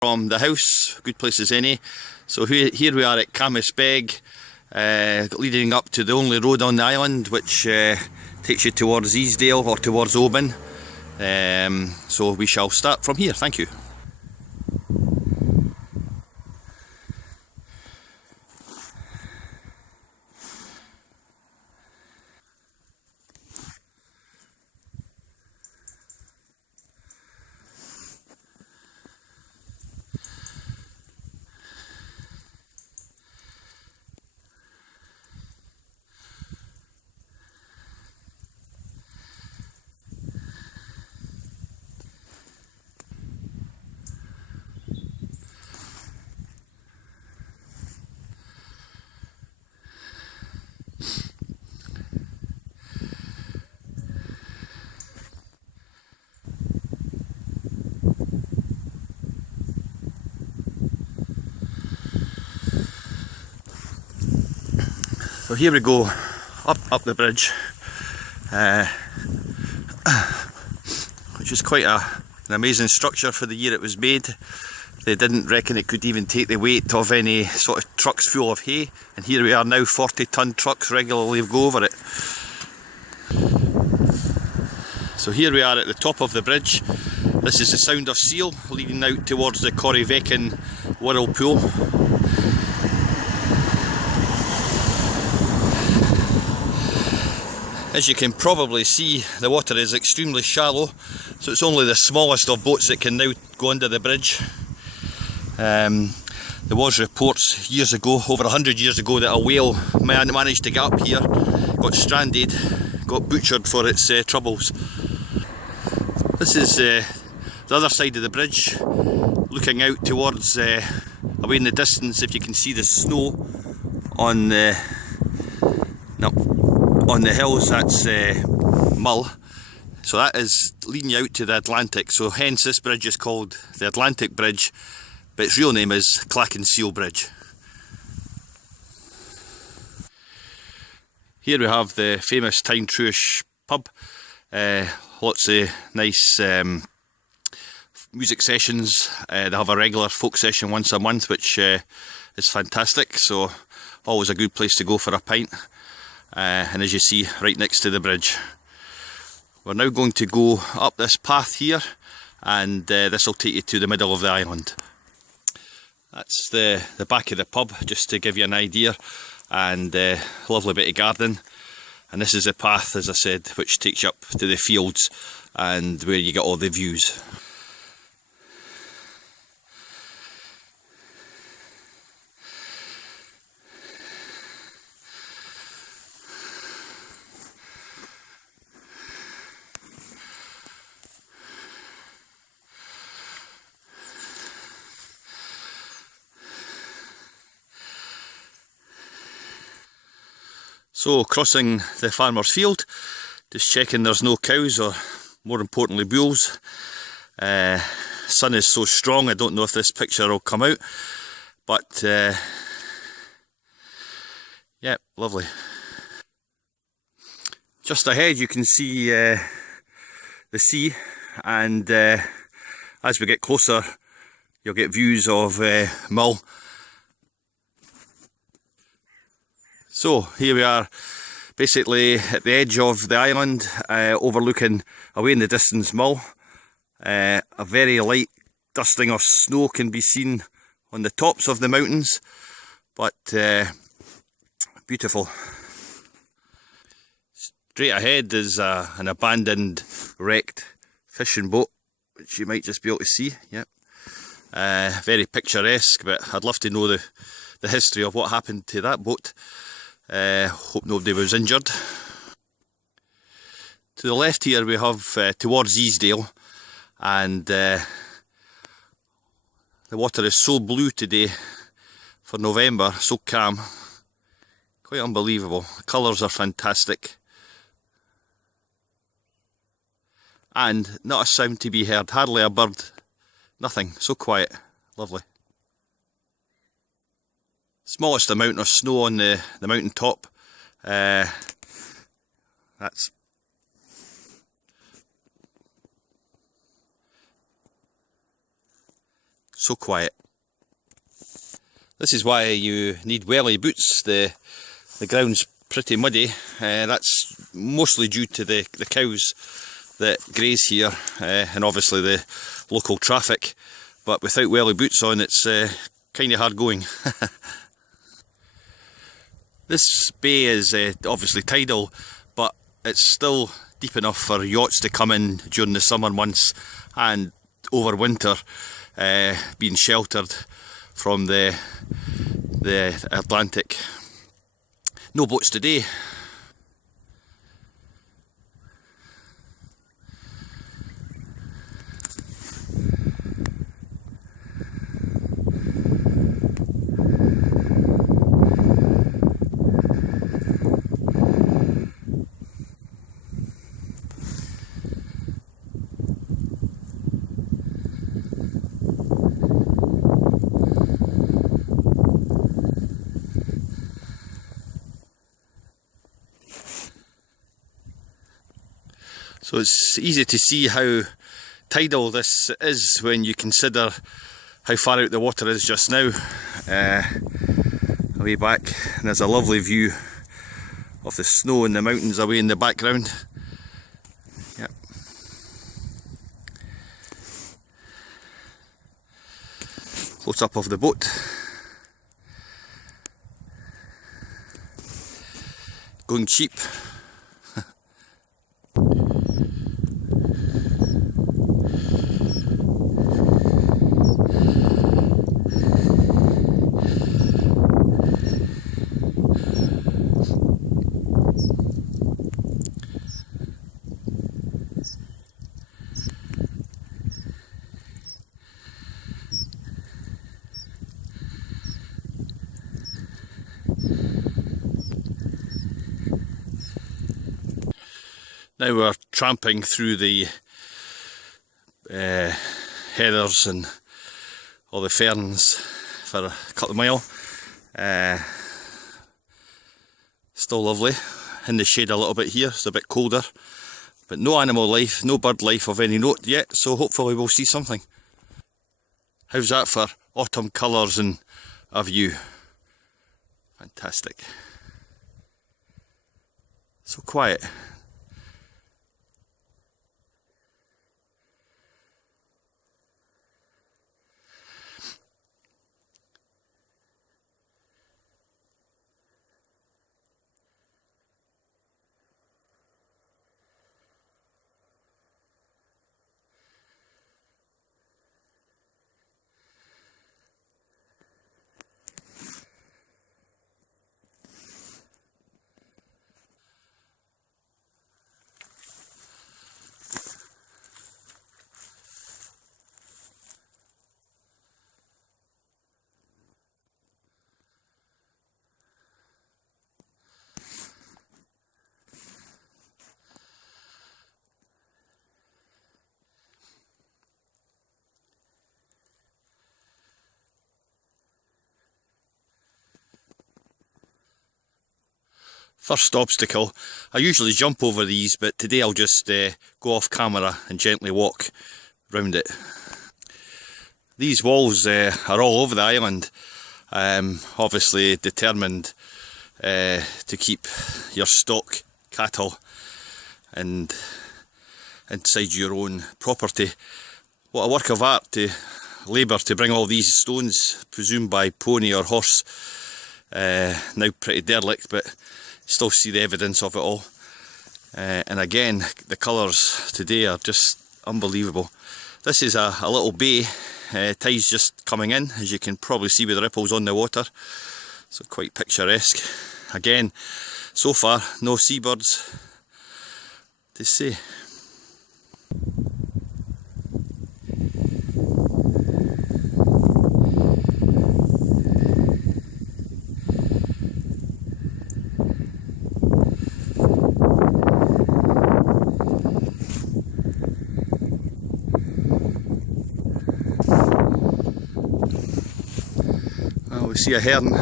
from the house, good place as any. So here we are at Camisbeg, leading up to the only road on the island which takes you towards Easdale or towards Oban. So we shall start from here. Thank you. So here we go, up the bridge, which is quite an amazing structure for the year it was made. They didn't reckon it could even take the weight of any sort of trucks full of hay, and here we are now, 40-ton trucks regularly go over it. So here we are at the top of the bridge. This is the Sound of Seil, leading out towards the Corryvreckan whirlpool. As you can probably see, the water is extremely shallow, so it's only the smallest of boats that can now go under the bridge. There was reports years ago, over 100 years ago, that a whale managed to get up here, got stranded, got butchered for its troubles. This is the other side of the bridge, looking out towards, away in the distance, if you can see the snow on the hills, that's Mull. So that is leading you out to the Atlantic, so hence this bridge is called the Atlantic Bridge, but its real name is Clachan-Seil Bridge. Here we have the famous Tyne Truish pub, lots of nice music sessions. They have a regular folk session once a month, which is fantastic, so always a good place to go for a pint. And as you see, right next to the bridge. We're now going to go up this path here, and this will take you to the middle of the island. That's the back of the pub, just to give you an idea, and a lovely bit of garden. And this is the path, as I said, which takes you up to the fields and where you get all the views. So crossing the farmer's field, just checking there's no cows or, more importantly, bulls. Sun is so strong, I don't know if this picture will come out, but yeah, lovely. Just ahead you can see the sea, and as we get closer you'll get views of Mull. So here we are, basically at the edge of the island, overlooking away in the distance Mull. A very light dusting of snow can be seen on the tops of the mountains, but beautiful. Straight ahead is an abandoned, wrecked fishing boat, which you might just be able to see. Yep. Very picturesque, but I'd love to know the history of what happened to that boat. Hope nobody was injured. To the left here we have towards Easdale, and the water is so blue today for November, so calm, quite unbelievable. The colours are fantastic, and not a sound to be heard, hardly a bird, nothing, so quiet, lovely. Smallest amount of snow on the mountain top. That's So quiet. This is why you need welly boots. The ground's pretty muddy. That's mostly due to the cows that graze here, and obviously the local traffic. But without welly boots on, it's kind of hard going. This bay is obviously tidal, but it's still deep enough for yachts to come in during the summer months and over winter, being sheltered from the Atlantic. No boats today. So it's easy to see how tidal this is when you consider how far out the water is just now. Way back, and there's a lovely view of the snow and the mountains away in the background. Yep. Close up of the boat. Going cheap. Now we're tramping through the heathers and all the ferns for a couple of miles. Still lovely. In the shade a little bit here, it's a bit colder. But no animal life, no bird life of any note yet, so hopefully we'll see something. How's that for autumn colours and a view? Fantastic. So quiet. First obstacle, I usually jump over these, but today I'll just go off camera and gently walk round it. These walls are all over the island, obviously determined to keep your stock cattle and inside your own property. What a work of art to labour to bring all these stones, presumed by pony or horse, now pretty derelict, but still see the evidence of it all. And again, the colours today are just unbelievable. This is a little bay, tide's just coming in, as you can probably see with the ripples on the water, so quite picturesque. Again, so far no seabirds to see. Well, we see a heron.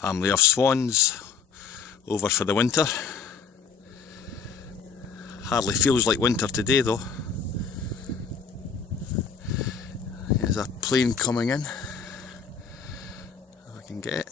Family of swans over for the winter. Hardly feels like winter today though. There's a plane coming in, if I can get it.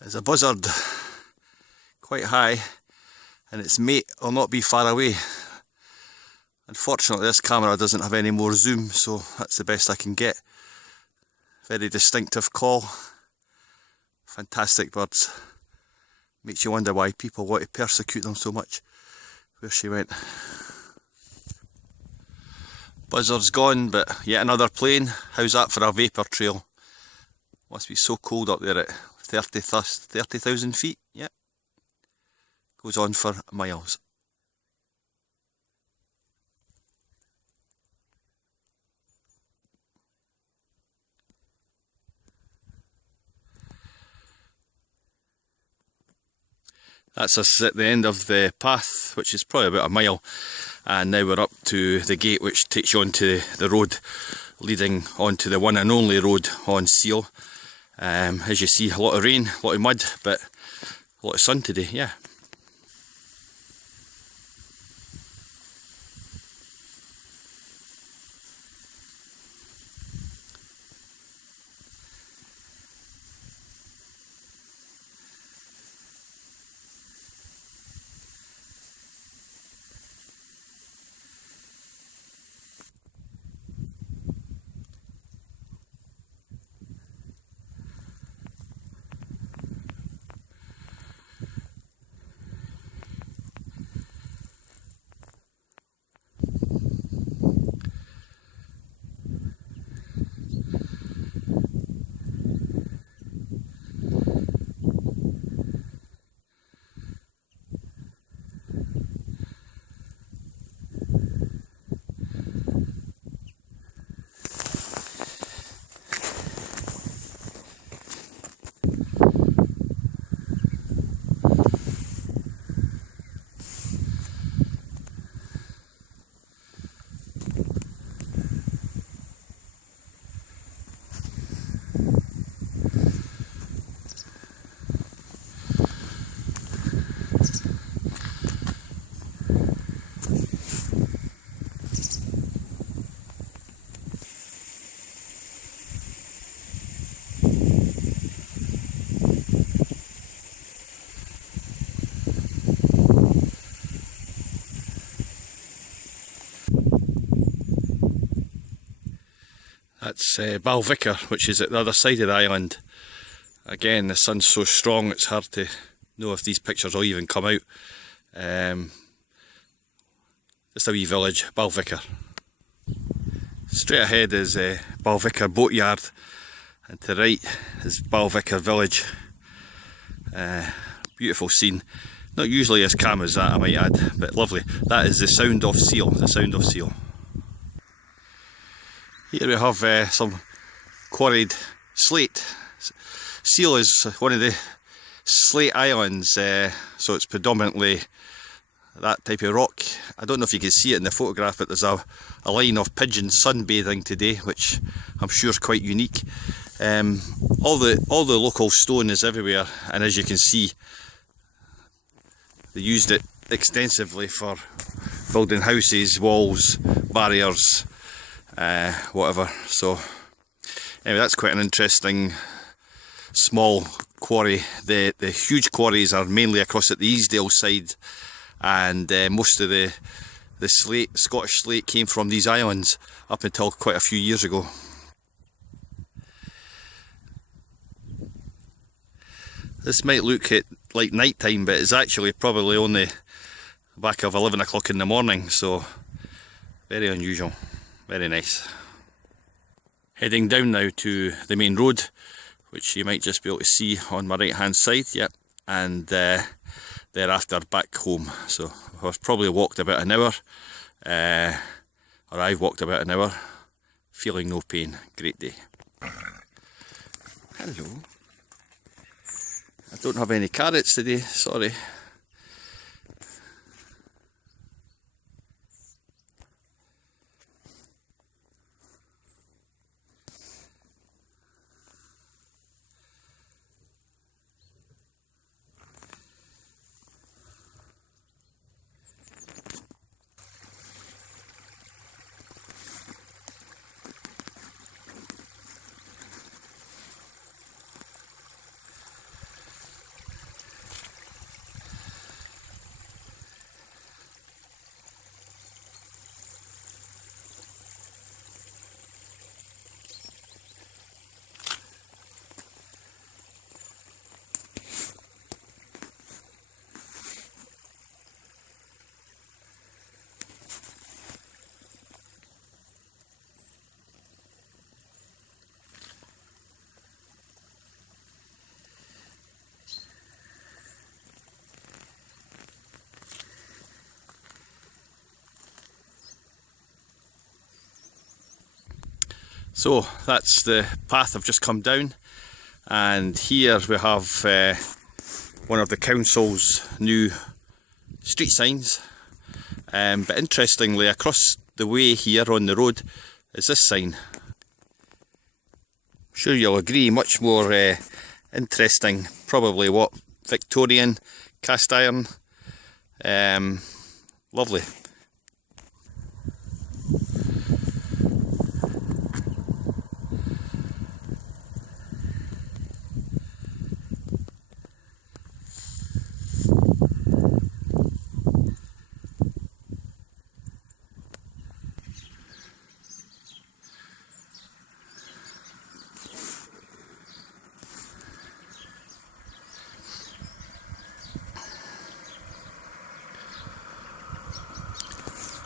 There's a buzzard quite high and its mate will not be far away. Unfortunately this camera doesn't have any more zoom, so that's the best I can get. Very distinctive call. Fantastic birds. Makes you wonder why people want to persecute them so much. Where she went. Buzzard's gone, but yet another plane. How's that for a vapour trail? Must be so cold up there at 30,000 feet. Yeah. Goes on for miles. That's us at the end of the path, which is probably about a mile, and now we're up to the gate which takes you onto the road leading onto the one and only road on Seil. As you see, a lot of rain, a lot of mud, but a lot of sun today, yeah. That's Balvicar, which is at the other side of the island. Again, the sun's so strong it's hard to know if these pictures will even come out. Just a wee village, Balvicar. Straight ahead is Balvicar Boatyard, and to the right is Balvicar village. Beautiful scene. Not usually as calm as that, I might add, but lovely. That is the sound of Seil, the sound of Seil. Here we have some quarried slate. Seil is one of the slate islands, so it's predominantly that type of rock. I don't know if you can see it in the photograph, but there's a line of pigeons sunbathing today, which I'm sure is quite unique. All the local stone is everywhere, and as you can see, they used it extensively for building houses, walls, barriers, whatever. So anyway, that's quite an interesting small quarry. The huge quarries are mainly across at the Easdale side, and most of the slate, Scottish slate, came from these islands up until quite a few years ago. This might look like night time, but it's actually probably only back of 11 o'clock in the morning, so very unusual, very nice. Heading down now to the main road, which you might just be able to see on my right hand side, yep, and thereafter back home. So I've probably walked about an hour, or I've walked about an hour, feeling no pain. Great day. Hello. I don't have any carrots today, sorry. So that's the path I've just come down, and here we have one of the council's new street signs, but interestingly across the way here on the road is this sign, sure you'll agree, much more interesting. Probably what, Victorian cast iron. Lovely.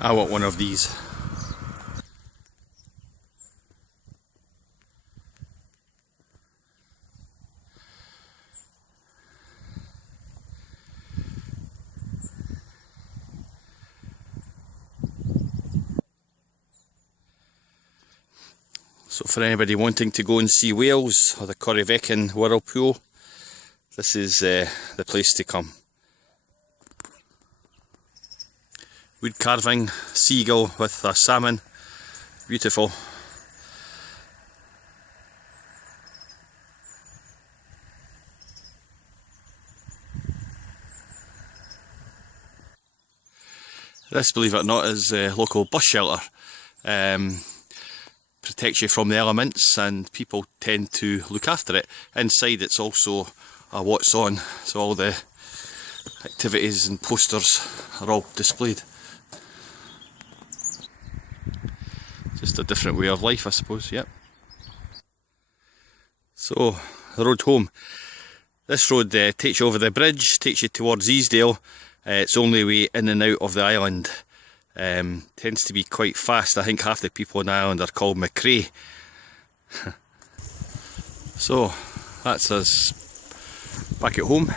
I want one of these. So for anybody wanting to go and see Wales or the Corryvreckan Whirlpool, this is the place to come. Wood carving, seagull with a salmon, beautiful. This, believe it or not, is a local bus shelter. Protects you from the elements, and people tend to look after it. Inside it's also a what's on, so all the activities and posters are all displayed. Just a different way of life, I suppose, yep. So, the road home. This road takes you over the bridge, takes you towards Easdale. It's only way in and out of the island. Tends to be quite fast. I think half the people on the island are called McCrae. So, that's us back at home.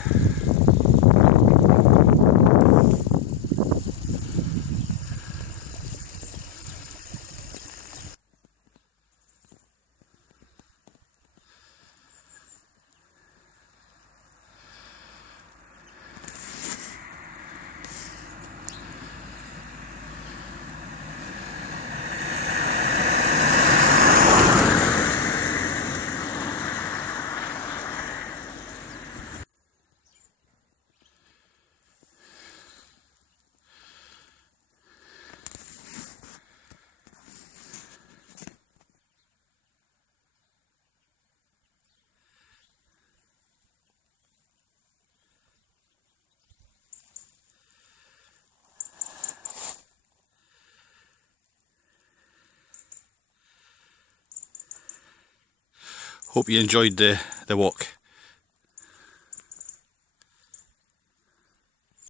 Hope you enjoyed the walk.